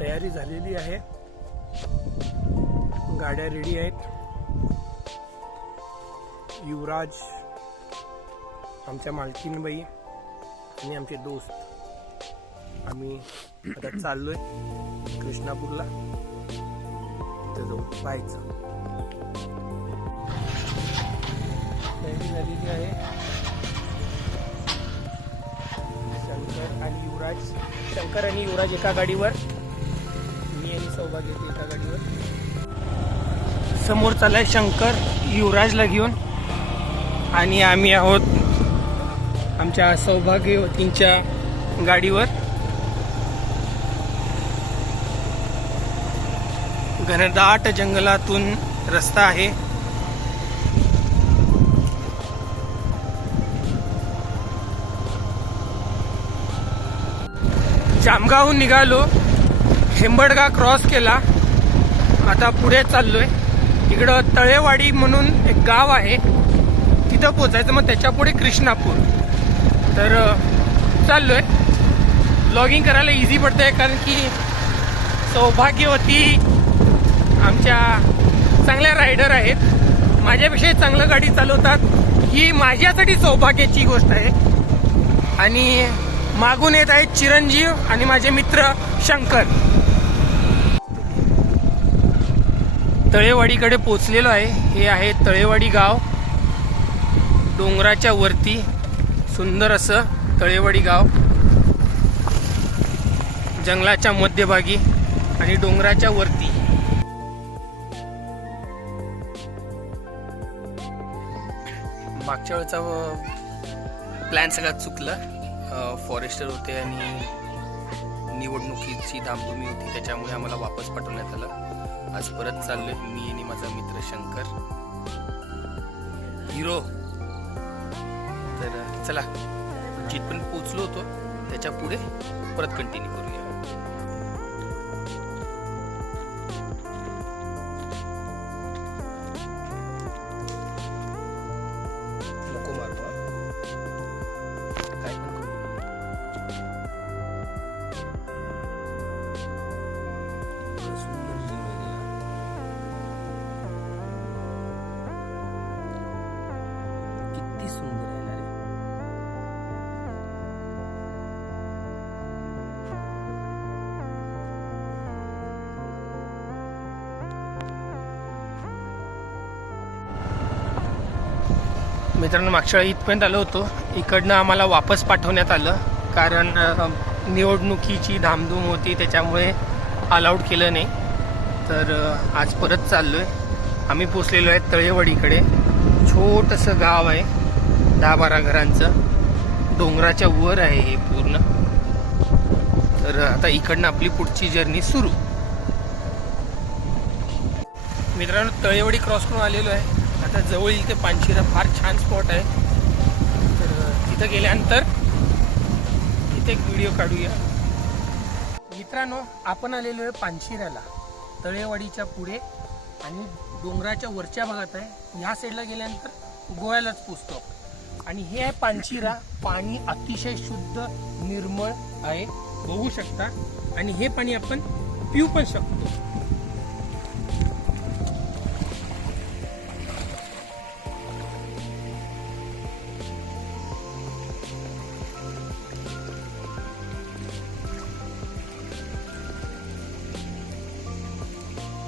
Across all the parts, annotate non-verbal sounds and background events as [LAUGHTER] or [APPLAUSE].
तयारी झालेली आहे. गाड्या रेडी आहेत. युवराज आमच्या मालकीनबाई आणि आमचे दोस्त. आम्ही आता चाललोय कृष्णापूरला. तिथे जाऊ पाहायचं. तयारी झालेली आहे. शंकर आणि युवराज शंकर आणि युवराज एका गाडीवर. गाडीवर समोर चाललाय शंकर युवराजला घेऊन. आणि आम्ही आहोत आमच्या सौभाग्यवतींच्या गाडीवर. घनदाट जंगलातून रस्ता आहे. जामगावहून निघालो. हेंबडगा क्रॉस केला. आता पुढे चाललोय. इकडं तळेवाडी म्हणून एक गाव आहे. तिथं पोचायचं मग त्याच्या पुढे कृष्णापूर. तर चाललो चाललोय. ब्लॉगिंग करायला इझी पडतंय कारण की सौभाग्यवती आमच्या चांगल्या रायडर आहेत. माझ्यापेक्षा चांगलं गाडी चालवतात. ही माझ्यासाठी सौभाग्याची गोष्ट आहे. आणि मागून येत आहेत चिरंजीव आणि माझे मित्र शंकर. तळेवाडीकडे पोचलेलो आहे. हे आहे तळेवाडी गाव. डोंगराच्या वरती सुंदर असं तळेवाडी गाव. जंगलाच्या मध्यभागी आणि डोंगराच्या वरती. मागच्या वेळचा प्लॅन सगळा चुकला. फॉरेस्टर होते आणि निवडणुकीची धामधुमी होती त्याच्यामुळे आम्हाला वापस पाठवण्यात आलं. आज परत चाललोय मी आणि माझा मित्र शंकर. हिरो. तर चला जिथपर्यंत पोचलो होतो. त्याच्या पुढे परत कंटिन्यू करूया. सुंदर आहे मित्रांनो मागच्या वेळी इथपर्यंत आलो होतो. इकडनं आम्हाला वापस पाठवण्यात आलं. कारण निवडणुकीची धामधूम होती त्याच्यामुळे अलाउड केलं नाही. तर आज परत चाललो आहे आम्ही पोचलेलो आहे तळेवाडीकडे. छोटंसं गाव आहे. दहा बारा घरांचं. डोंगराच्या वर आहे हे पूर्ण. तर आता इकडनं आपली पुढची जर्नी सुरू. मित्रांनो तळेवडी क्रॉस करून आलेलो आहे. आता जवळ इथे पानशिरा फार छान स्पॉट आहे. तर तिथं गेल्यानंतर तिथे एक व्हिडिओ काढूया. मित्रांनो आपण आलेलो आहे पानशिऱ्याला तळेवाडीच्या पुढे आणि डोंगराच्या वरच्या भागात आहे. ह्या साईडला गेल्यानंतर गोव्यालाच पोचतो आणि हे आहे पानशिरा पाणी अतिशय शुद्ध निर्मळ आहे. बघू शकता. आणि हे पाणी आपण पिऊ पण शकतो.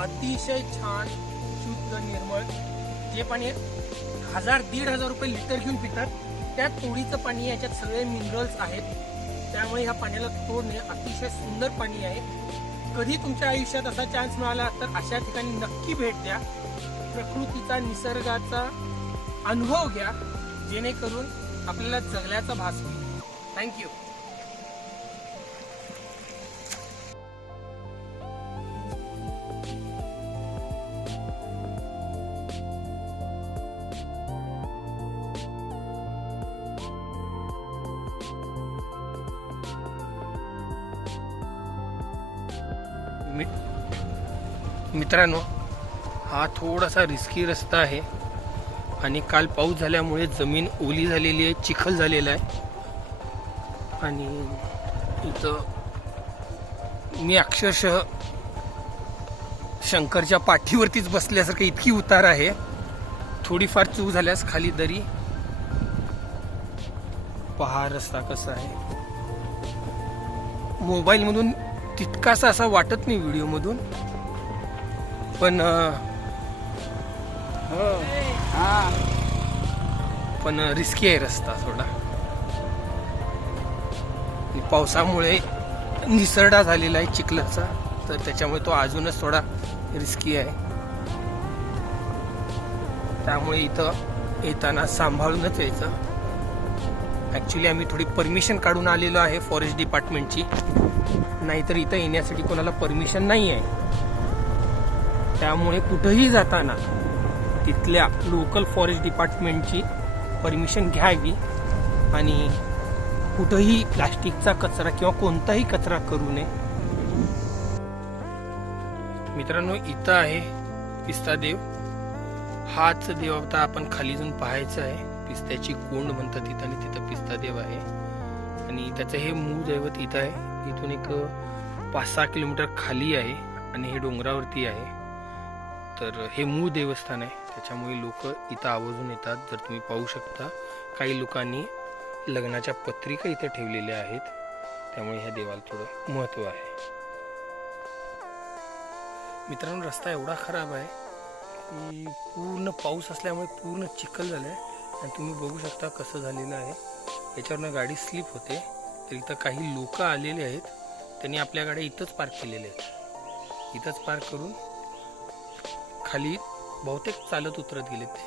अतिशय छान शुद्ध निर्मळ जे पाणी हजार दीड हजार रुपये लिटर घेऊन पितात. त्यात तोडीचं पाणी याच्यात सगळे मिनरल्स आहेत. त्यामुळे ह्या पाण्याला तोडणे अतिशय सुंदर पाणी आहे. कधी तुमच्या आयुष्यात असा चान्स मिळाला तर अशा ठिकाणी नक्की भेट द्या. प्रकृतीचा निसर्गाचा अनुभव घ्या. जेणेकरून आपल्याला जगल्याचा भास होईल. थँक्यू मित्रांनो हा थोडासा रिस्की रस्ता आहे. आणि काल पाऊस झाल्यामुळे जमीन ओली झालेली आहे चिखल झालेला आहे. आणि इथं मी अक्षरशः शंकरच्या पाठीवरतीच बसल्यासारखं इतकी उतार आहे. थोडीफार चूक झाल्यास खाली दरी. पहा रस्ता कसा आहे. मोबाईलमधून तितकासा असा वाटत नाही व्हिडिओमधून. पण अं, पण रिस्की आहे रस्ता थोडा. पावसामुळे निसरडा झालेला आहे चिखलाचा तर त्याच्यामुळे तो अजूनच थोडा रिस्की आहे. त्यामुळे इथं येताना सांभाळूनच यायचं. ॲक्च्युली आम्ही थोडी परमिशन काढून आलेलो आहे फॉरेस्ट डिपार्टमेंटची नाहीतर इथं येण्यासाठी कोणाला परमिशन नाही आहे त्यामुळे कुठंही जाताना तिथल्या लोकल फॉरेस्ट डिपार्टमेंटची परमिशन घ्यावी आणि कुठंही प्लास्टिकचा कचरा किंवा कोणताही कचरा करू नये. मित्रांनो इथं आहे पिस्ता देव. हाच देव आता आपण खाली जाऊन पाहायचं आहे. पिस्त्याची कोंड म्हणतात तिथं आणि तिथं पिस्ता देव आहे. आणि त्याचं हे मूळ दैवत इथं आहे. इथून एक पाच सहा किलोमीटर खाली आहे आणि हे डोंगरावरती आहे. तर हे मूळ देवस्थान आहे. त्याच्यामुळे लोक इथं आवर्जून येतात. जर तुम्ही पाहू शकता काही लोकांनी लग्नाच्या पत्रिका इथे ठेवलेल्या आहेत. त्यामुळे ह्या देवाला थोडं महत्त्व आहे. मित्रांनो रस्ता एवढा खराब आहे की पूर्ण पाऊस असल्यामुळे पूर्ण चिखल झालं आहे आणि तुम्ही बघू शकता कसं झालेलं आहे. याच्यावरनं गाडी स्लिप होते. तर इथं काही लोक आलेले आहेत. त्यांनी आपल्या गाड्या इथंच पार्क केलेल्या आहेत. इथंच पार्क करून खाली बहुतेक चालत उतरत गेले ते.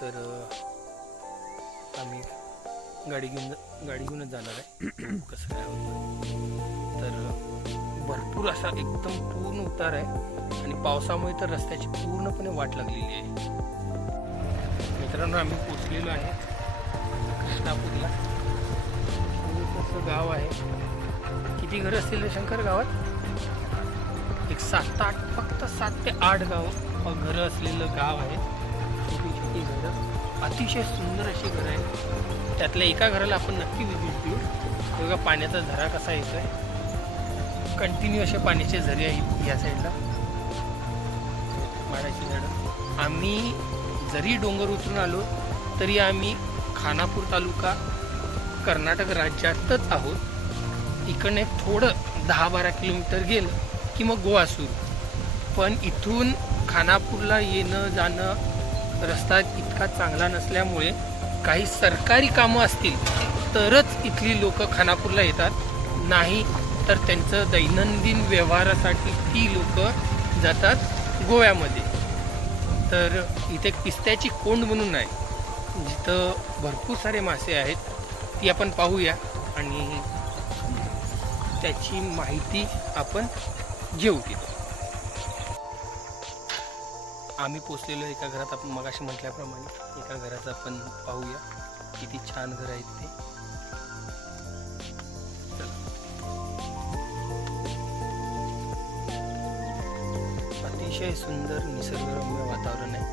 तर आम्ही गाडी घेऊन गाडी घेऊनच जाणार आहे. [COUGHS] कसं काय होतं? तर भरपूर असा एकदम पूर्ण उतार आहे आणि पावसामुळे तर रस्त्याची पूर्णपणे वाट लागलेली आहे. मित्रांनो आम्ही पोचलेलो आहे कृष्णापूरला. हे गाव आहे. किती घरं असतील शंकर गावात? एक सात आठ फक्त सात ते आठ गाव घरं असलेलं गाव आहे. छोटी छोटी घरं. अतिशय सुंदर अशी घरं आहेत. त्यातल्या एका घराला आपण नक्की विजिट देऊ. बघा पाण्याचा झरा कसा येतोय. कंटिन्यू असे पाण्याचे झरे आहेत या साईडला माडाची झाडं. आम्ही जरी डोंगर उतरून आलो तरी आम्ही खानापूर तालुका कर्नाटक राज्यातच आहोत. इकडनं थोडं दहा बारा किलोमीटर गेलं की मग गोवा सुरू पण इथून खानापूरला येणं जाणं रस्ता इतका चांगला नसल्यामुळे काही सरकारी कामं असतील तरच इथली लोक खानापूरला येतात. नाही तर त्यांचं दैनंदिन व्यवहारासाठी ती लोक जातात गोव्यामध्ये. तर इथे पिस्त्याची कोंड म्हणून आहे. जिथं भरपूर सारे मासे आहेत ती आपण पाहूया आणि त्याची माहिती आपण घेऊ आम्ही पोचलेलो एका घरात आपण मगाशी म्हटल्याप्रमाणे एका घराचं आपण पाहूया किती छान घर आहेत ते. अतिशय सुंदर निसर्गरम्य वातावरण आहे.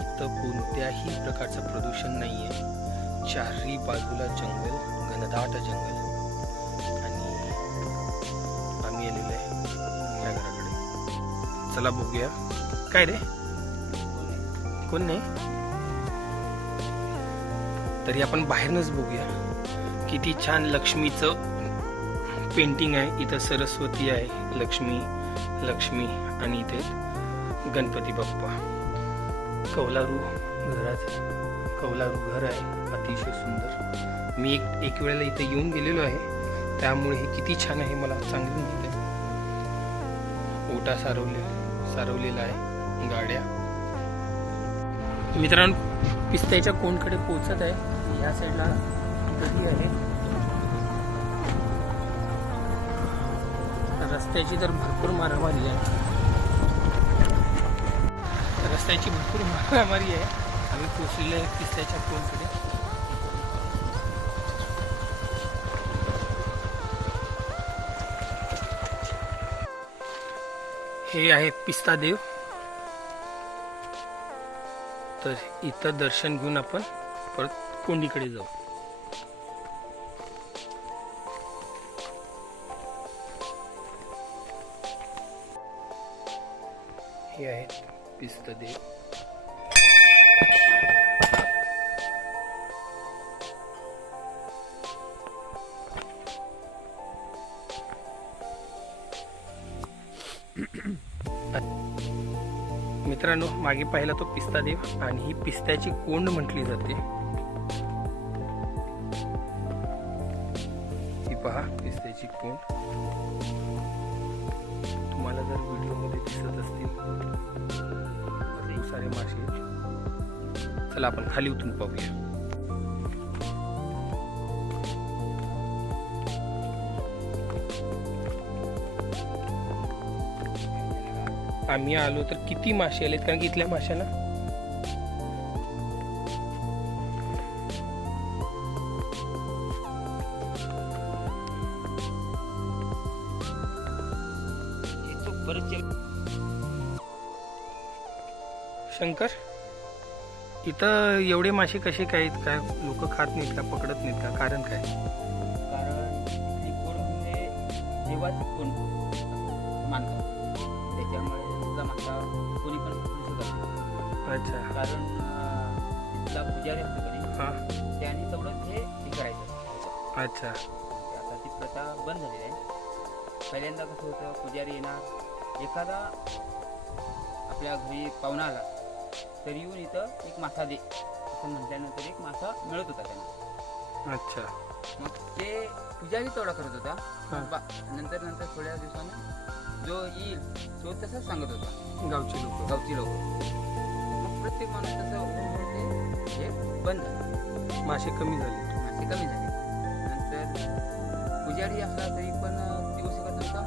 इथं कोणत्याही प्रकारचं प्रदूषण नाही आहे चारही बाजूला जंगल घनदाट जंगल. चला बघूया. काय रे? कोण नाही? तरी आपण बाहेरनच बघूया. किती छान लक्ष्मीचं पेंटिंग आहे. इथं सरस्वती आहे लक्ष्मी लक्ष्मी आणि इथे गणपती बाप्पा. कौलारू घराचे कौलारू घर आहे. अतिशय सुंदर. मी एक एक वेळेला इथे येऊन गेलेलो आहे. त्यामुळे हे किती छान आहे मला चांगलं माहिती आहे. ओटा सारवलेलं. सारवलेला आहे गाड्या. मित्रांनो पिस्त्याच्या कोणकडे पोचत आहे या साईडला नदी आहे. रस्त्याची तर भरपूर मारामारी आहे. रस्त्याची भरपूर मारामारी आहे. आम्ही पोचलेलो आहे पिस्त्याच्या कोणकडे. हे आहे पिस्ता देव. तर इथं दर्शन घेऊन आपण परत कोंडीकडे जाऊ. हे आहेत पिस्ता देव. मित्रांनो मागे पाहिला तो पिस्ता देव आणि ही पिस्त्याची कोंड म्हटली जाते. ही पहा पिस्त्याची कोंड. तुम्हाला जर व्हिडिओमध्ये दिसत असतील खूप सारे मासे आहेत. चला आपण खाली उतरून पाहूया. आम्ही आलो तर किती मासे आलेत? कारण की इथल्या माशांना शंकर इथं एवढे मासे कसे काय आहेत काय लोक खात नाहीत का? पकडत नाहीत का? कारण काय? कारण इथली म्हणजे कोण? मानतात. त्याच्यामुळे मासा कोणी पण पकडू शकत. अच्छा. कारण तिथला पुजारी असतो कधी? हा. त्याने तेवढं हे हे करायचं. अच्छा. म्हणजे आता ती प्रथा बंद झालेली आहे. पहिल्यांदा कसं होतं पुजारी येणार एखादा आपल्या घरी पाहुणा आला तर येऊन इथं एक मासा दे. असं म्हटल्यानंतर एक मासा मिळत होता त्यांना. अच्छा. मग ते पुजारी तेवढा करत होता. नंतर नंतर थोड्या दिवसानं जो येईल तो तसंच सांगत होता. गावचे लोक. गावची लोक. मग प्रत्येक माणूस तसं ते हे बंद झालं. मासे कमी झाले. मासे कमी झाले. नंतर पुजारी असला तरी पण देऊ शकत नव्हता.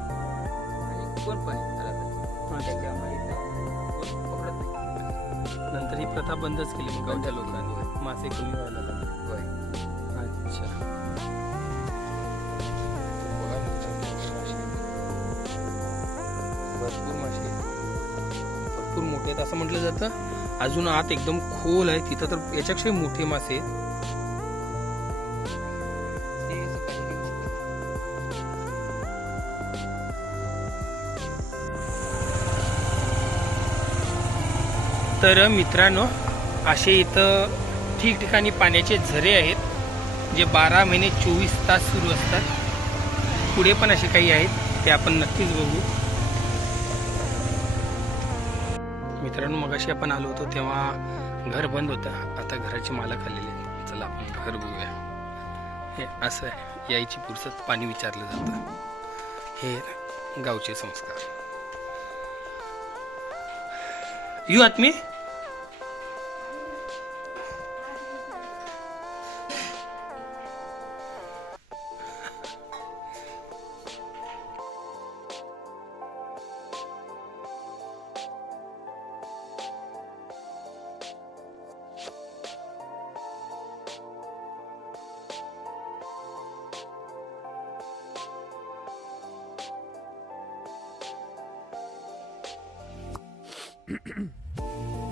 आणि कोण पण आला तर. त्याच्यामुळे पकडत नाही. नंतर ही प्रथा बंदच केली मग गावच्या लोकांनी. मासे कमी व्हायला लागले. अच्छा. भरपूर मासे भरपूर मोठे आहेत. असं म्हटलं जातं अजून आत एकदम खोल आहे. तिथं तर याच्यापेक्षा मोठे मासे आहेत. तर मित्रांनो असे इथं ठिकठिकाणी पाण्याचे झरे आहेत जे बारा महिने चोवीस तास सुरू असतात. पुढे पण असे काही आहेत ते आपण नक्कीच बघू. मित्रांनो मगाशी आपण आलो होतो तेव्हा घर बंद होतं. आता घराचे मालक आलेले आहेत. चला आपण घर बघूया. हे असं आहे. यायची पुरसत पाणी विचारलं जातं. हे गावचे संस्कार. You आत्मी Mm-hmm. [CLEARS THROAT]